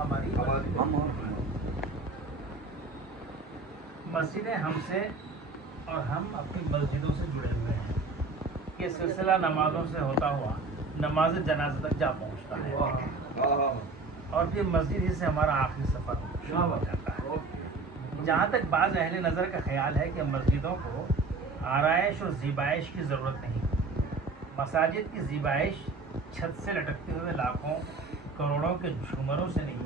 ہماری مسجدیں ہم سے اور ہم اپنی مسجدوں سے جڑے ہوئے ہیں. یہ سلسلہ نمازوں سے ہوتا ہوا نماز جنازہ تک جا پہنچتا ہے اور پھر مسجد ہی سے ہمارا آخری سفر شروع ہو جاتا ہے. جہاں تک بعض اہل نظر کا خیال ہے کہ مسجدوں کو آرائش اور زیبائش کی ضرورت نہیں. مساجد کی زیبائش چھت سے لٹکتے ہوئے لاکھوں کروڑوں کے جھومروں سے نہیں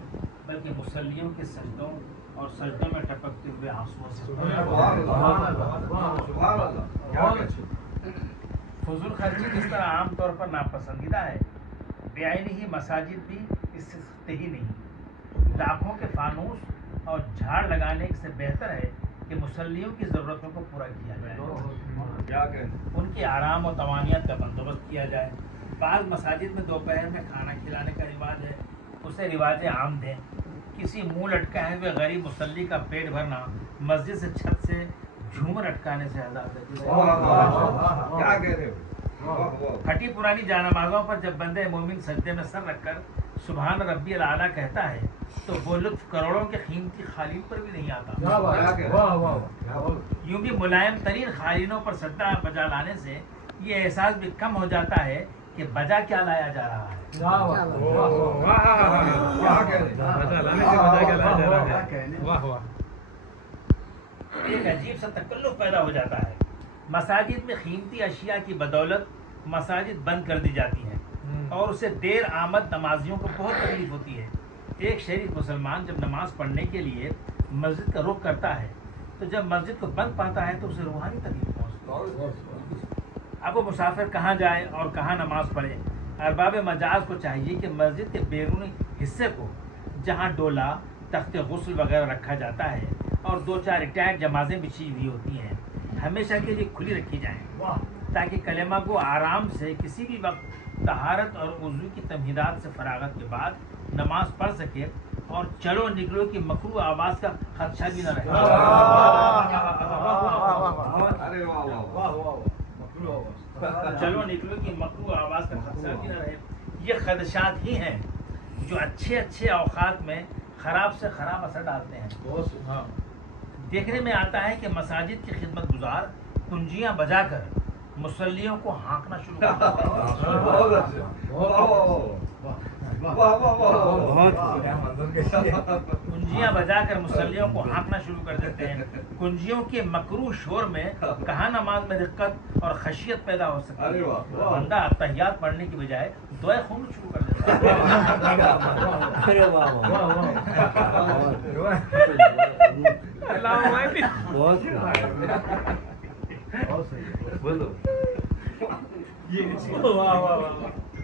بلکہ مصلیوں کے سجدوں اور سجدوں میں ٹپکتے ہوئے آنسوؤں سے. فضول خرچی جس طرح عام طور پر ناپسندیدہ ہے بعین ہی مساجد بھی اس سے سستے ہی نہیں. لاکھوں کے فانوس اور جھاڑ لگانے سے بہتر ہے کہ مصلیوں کی ضرورتوں کو پورا کیا جائے, ان کی آرام و طمانینت کا بندوبست کیا جائے. بعض مساجد میں دوپہر میں کھانا کھلانے کا رواج ہے, اسے رواج عام دیں. کسی منہ لٹکائے ہوئے غریب مصلی کا پیٹ بھرنا مسجد سے چھت سے جھومر اٹکانے سے آزاد ہے. پھٹی پرانی جانمازوں پر جب بندے مومن سجدے میں سر رکھ کر سبحان ربی الاعلیٰ کہتا ہے تو وہ لطف کروڑوں کے قیمتی خالین پر بھی نہیں آتا. یوں بھی ملائم ترین خالینوں پر سجدہ بجا لانے سے یہ احساس بھی کم ہو جاتا ہے کہ بجا کیا لایا جا رہا ہے. ایک عجیب سا تکلف پیدا ہو جاتا ہے. مساجد میں قیمتی اشیاء کی بدولت مساجد بند کر دی جاتی ہیں اور اسے دیر آمد نمازیوں کو بہت تکلیف ہوتی ہے. ایک شریف مسلمان جب نماز پڑھنے کے لیے مسجد کا رخ کرتا ہے تو جب مسجد کو بند پاتا ہے تو اسے روحانی تکلیف پہنچتی ہے. اب وہ مسافر کہاں جائے اور کہاں نماز پڑھے. ارباب مجاز کو چاہیے کہ مسجد کے بیرونی حصے کو جہاں ڈولا تخت غسل وغیرہ رکھا جاتا ہے اور دو چار اٹیچ جمازیں بچھی ہوئی ہوتی ہیں ہمیشہ کے لیے کھلی رکھی جائیں تاکہ کلمہ کو آرام سے کسی بھی وقت طہارت اور وضو کی تمہیدات سے فراغت کے بعد نماز پڑھ سکے اور چلو نکلو کی مکروہ آواز کا خدشہ بھی نہ رہے. چلو نکلو کی مکروہ آواز کا خدشہ بھی نہ رہے. یہ خدشات ہی ہیں جو اچھے اچھے اوقات میں خراب سے خراب اثر ڈالتے ہیں. دیکھنے میں آتا ہے کہ مساجد کی خدمت گزار کنجیاں بجا کر مصلیوں کو ہانکنا شروع کر کنجیاں بجا کر مصلیوں کو ہانکنا شروع کر دیتے ہیں. کنجیوں کے مکروہ شور میں کہاں نماز میں دقت اور خشیت پیدا ہو سکتی ہے. بندہ تحیات پڑھنے کی بجائے دعائیں خون شروع کر دیتا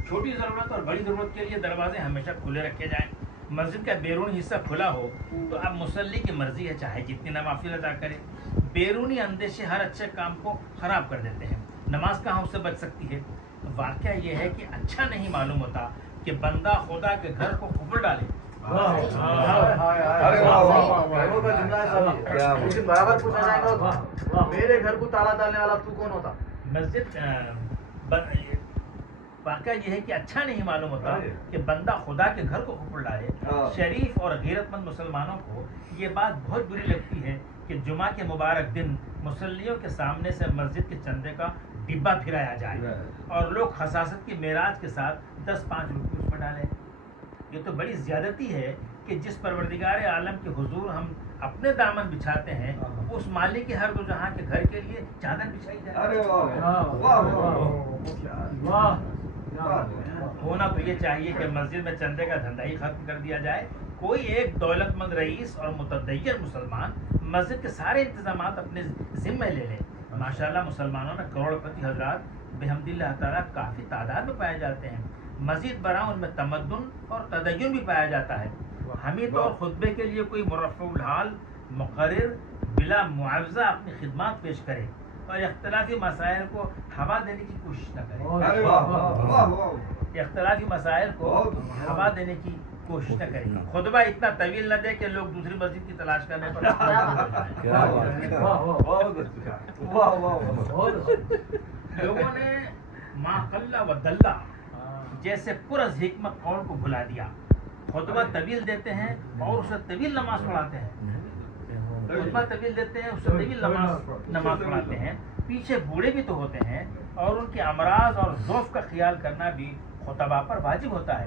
چھوٹی ضرورت اور بڑی ضرورت کے لیے دروازے ہمیشہ کھلے رکھے جائیں. مسجد کا بیرونی حصہ کھلا ہو تو اب مصلی کی مرضی ہے چاہے جتنی نوافل ادا کرے. بیرونی اندیشے ہر اچھے کام کو خراب کر دیتے ہیں. نماز کہاں اس سے بچ سکتی ہے. واقعہ یہ ہے کہ اچھا نہیں معلوم ہوتا کہ بندہ خدا کے گھر کو قفل ڈالے. میرے گھر کو تالا ڈالنے والا تو کون ہوتا. مسجد واقعہ یہ ہے کہ اچھا نہیں معلوم ہوتا کہ بندہ خدا کے گھر کو قفل ڈالے. شریف اور غیرت مند مسلمانوں کو یہ بات بہت بری لگتی ہے کہ جمعہ کے مبارک دن مصلیوں کے سامنے سے مسجد کے چندے کا ڈبہ پھرایا جائے اور لوگ خساست کی معراج کے ساتھ 10-5 روپے اس میں ڈالیں. یہ تو بڑی زیادتی ہے کہ جس پروردگار عالم کے حضور ہم اپنے دامن بچھاتے ہیں اس مالک کے ہر دو جہاں کے گھر کے لیے چادر بچھائی جائے. ہونا تو یہ چاہیے کہ مسجد میں چندے کا دھندا ہی ختم کر دیا جائے. کوئی ایک دولت مند رئیس اور متدین مسلمان مسجد کے سارے انتظامات اپنے ذمہ لے لے. ماشاءاللہ مسلمانوں میں کروڑ پتی حضرات بحمد اللہ تعالیٰ کافی تعداد میں پائے جاتے ہیں. مزید برآں ان میں تمدن اور تدین بھی پایا جاتا ہے. حمید اور خطبے کے لیے کوئی مرفع الحال مقرر بلا معاوضہ اپنی خدمات پیش کرے اور اختلافی مسائل کو ہوا دینے کی کوشش نہ کرے. اختلافی مسائل کو ہوا دینے کی کوشش نہ کرے. خطبہ اتنا طویل نہ دے کہ لوگ دوسری مسجد کی تلاش کرنے پر لوگوں نے ما قل و دلہ جیسے پرز حکمت قول کو بھلا دیا. خطبہ طویل دیتے ہیں اور اس سے طویل نماز پڑھاتے ہیں. خطبہ طویل دیتے ہیں، اس سے طویل نماز پڑھاتے ہیں. پیچھے بوڑھے بھی تو ہوتے ہیں اور ان کے امراض اور ضعف کا خیال کرنا بھی خطبہ پر واجب ہوتا ہے.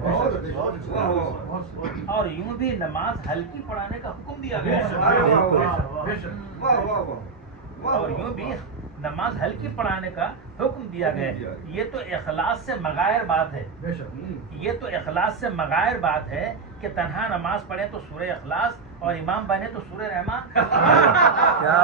اور یوں بھی نماز ہلکی پڑھانے کا حکم دیا گیا ہے. اور یوں بھی نماز ہلکی پڑھانے کا حکم دیا گیا ہے. یہ تو اخلاص سے مغائر بات ہے. یہ تو اخلاص سے مغائر بات ہے کہ تنہا نماز پڑھیں تو سورہ اخلاص اور امام بنے تو سورہ رحمان. کیا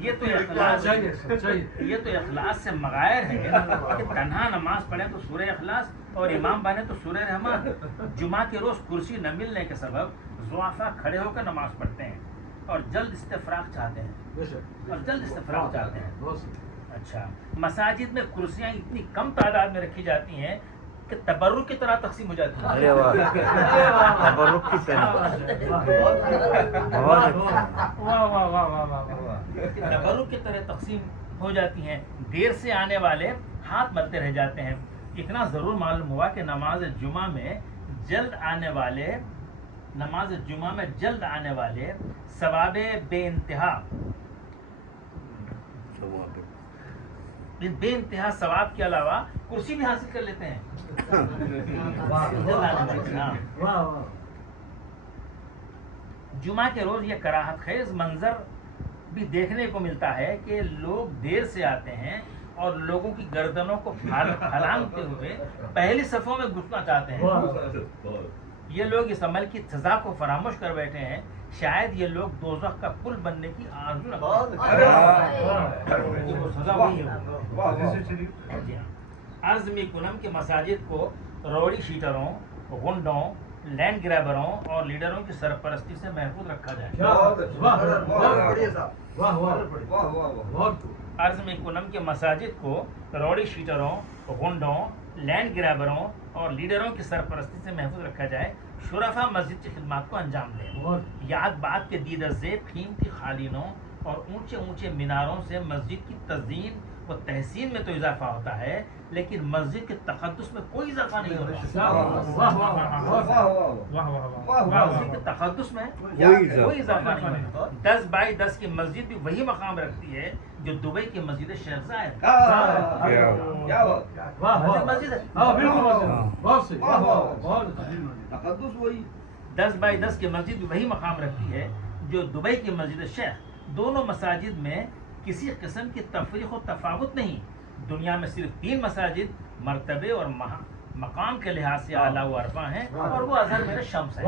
یہ تو اخلاص سے مغائر ہے کہ تنہا نماز پڑھیں تو سورہ اخلاص اور امام بنے تو سورہ رحمان. جمعہ کے روز کرسی نہ ملنے کے سبب ضعفاء کھڑے ہو کر نماز پڑھتے ہیں اور جلد استفراغ چاہتے ہیں. اچھا، مساجد میں کرسیاں اتنی کم تعداد میں رکھی جاتی ہیں کہ تبرک کی طرح تقسیم ہو جاتی ہیں. ارے واہ، تبرک کی طرح. تبرک کی طرح تقسیم ہو جاتی ہیں. دیر سے آنے والے ہاتھ ملتے رہ جاتے ہیں. اتنا ضرور معلوم ہوا کہ نماز جمعہ میں جلد آنے والے ثواب بے انتہا ثواب کے علاوہ کرسی بھی حاصل کر لیتے ہیں. جمعہ کے روز یہ کراہت خیز منظر بھی دیکھنے کو ملتا ہے کہ لوگ دیر سے آتے ہیں اور لوگوں کی گردنوں کو پھلانگتے ہوئے پہلی صفوں میں گھسنا چاہتے ہیں. یہ لوگ اس عمل کی سزا کو فراموش کر بیٹھے ہیں. شاید یہ لوگ دوزخ کا پل بننے کی آرزو رکھتے ہیں. عرض میں کنم کے مساجد کو روڑی شیٹروں، غنڈوں، لینڈ گریبروں اور لیڈروں کی سرپرستی سے محفوظ رکھا جائے. عرض میں کنم کے مساجد کو روڑی شیٹروں، غنڈوں، لینڈ گریبروں اور لیڈروں کی سرپرستی سے محفوظ رکھا جائے. شرفا مسجد کی خدمات کو انجام دیں. یاد بات کے دیدہ زیب قیمتی قالینوں اور اونچے اونچے میناروں سے مسجد کی تزئین و تحسین میں تو اضافہ ہوتا ہے، لیکن مسجد کے تقدس میں کوئی اضافہ نہیں ہوتا. مسجد کے تقدس میں کوئی اضافہ نہیں ہوتا. 10x10 کی مسجد بھی وہی مقام رکھتی ہے جو دبئی کی مسجد شیخ زاید. مسجد 10x10 کی مسجد بھی وہی مقام رکھتی ہے جو دبئی کی مسجد شیخ. دونوں مساجد میں کسی قسم کی تفریق و تفاوت نہیں. دنیا میں صرف 3 مساجد مرتبے اور مقام کے لحاظ سے اعلیٰ و عرفہ ہیں اور وہ ازہر میرے شمس ہے.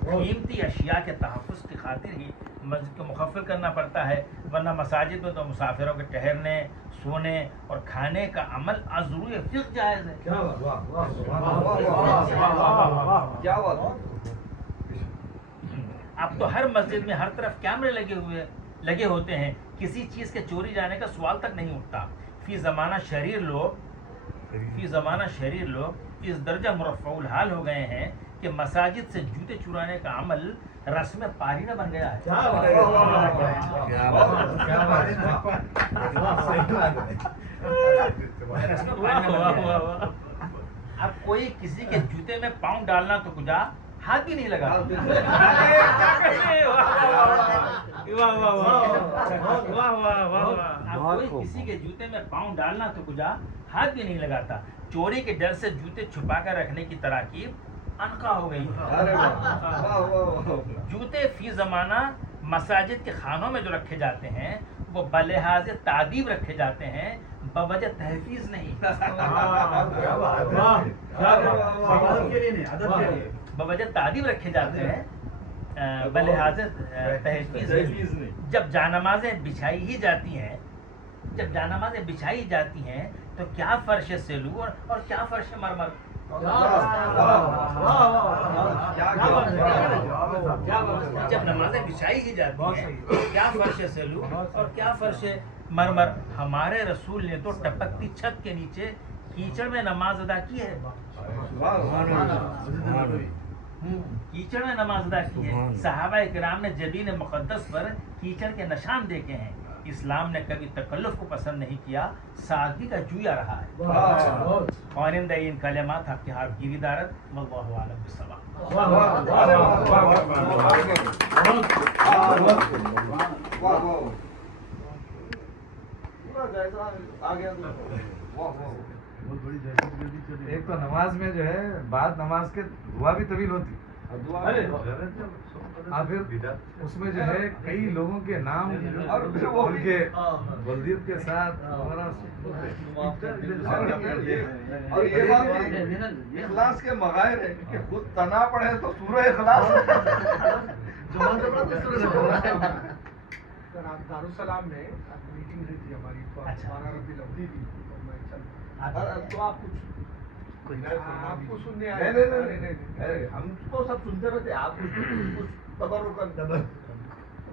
قیمتی اشیاء کے تحفظ کی خاطر ہی مسجد کو مخفل کرنا پڑتا ہے، ورنہ مساجد میں تو مسافروں کے ٹہرنے، سونے اور کھانے کا عمل ضروری فقہ جائز ہے. اب تو ہر مسجد میں ہر طرف کیمرے لگے ہوتے ہیں. کسی چیز کے چوری جانے کا سوال تک نہیں اٹھتا. فی زمانہ شریر لوگ اس درجہ مرفع الحال ہو گئے ہیں کہ مساجد سے جوتے چرانے کا عمل رسم پاری نہ بن گیا ہے. اب کوئی کسی کے جوتے میں پاؤں ڈالنا تو کجا ہاتھ بھی نہیں لگا. کوئی کسی کے جوتے میں پاؤں ڈالنا تو کجا ہاتھ بھی نہیں لگاتا. چوری کے ڈر سے جوتے چھپا کر رکھنے کی تراکیب انقا ہو گئی. جوتے فی زمانہ مساجد کے خانوں میں جو رکھے جاتے ہیں وہ بلحاظ تعدیب رکھے جاتے ہیں، بوجہ تحفیظ نہیں. بوجہ تعدیب رکھے جاتے ہیں، بلحاظ تحفیظ نہیں. جب جانمازیں بچھائی جاتی ہیں تو کیا فرش سلو اور کیا فرش مرمر. جب نمازیں بچھائی ہی جاتی ہیں تو کیا فرش سلو اور کیا فرش مرمر. ہمارے رسول نے تو ٹپکتی چھت کے نیچے کیچڑ میں نماز ادا کی ہے. کیچڑ میں نماز ادا کی ہے. سبحان اللہ. صحابہ کرام نے جبین مقدس پر کیچڑ کے نشان دیکھے ہیں. اسلام نے کبھی تکلف کو پسند نہیں کیا، سادگی کا جویا رہا ہے. خوانندہ ان کلمات آپ کے ہاتھ گیری دارت واللہ اعلم بالصواب. ایک تو نماز میں جو ہے بعد نماز کے دعا بھی طویل ہوتی، اور پھر اس میں جو ہے کئی لوگوں کے نام ان کے بلدیت کے ساتھ اور یہ بات اخلاص کے مغائر ہے کہ خود تنا پڑے تو سورہ اخلاص. دارالسلام میں میٹنگ ہوئی تھی ہماری، اچھا. 12 ربیع الاول تھی، تو میں چل تو آپ کچھ آپ کو سننے نہیں آئے. نہیں نہیں ہم تو سب سنتے رہتے، آپ کچھ تبرک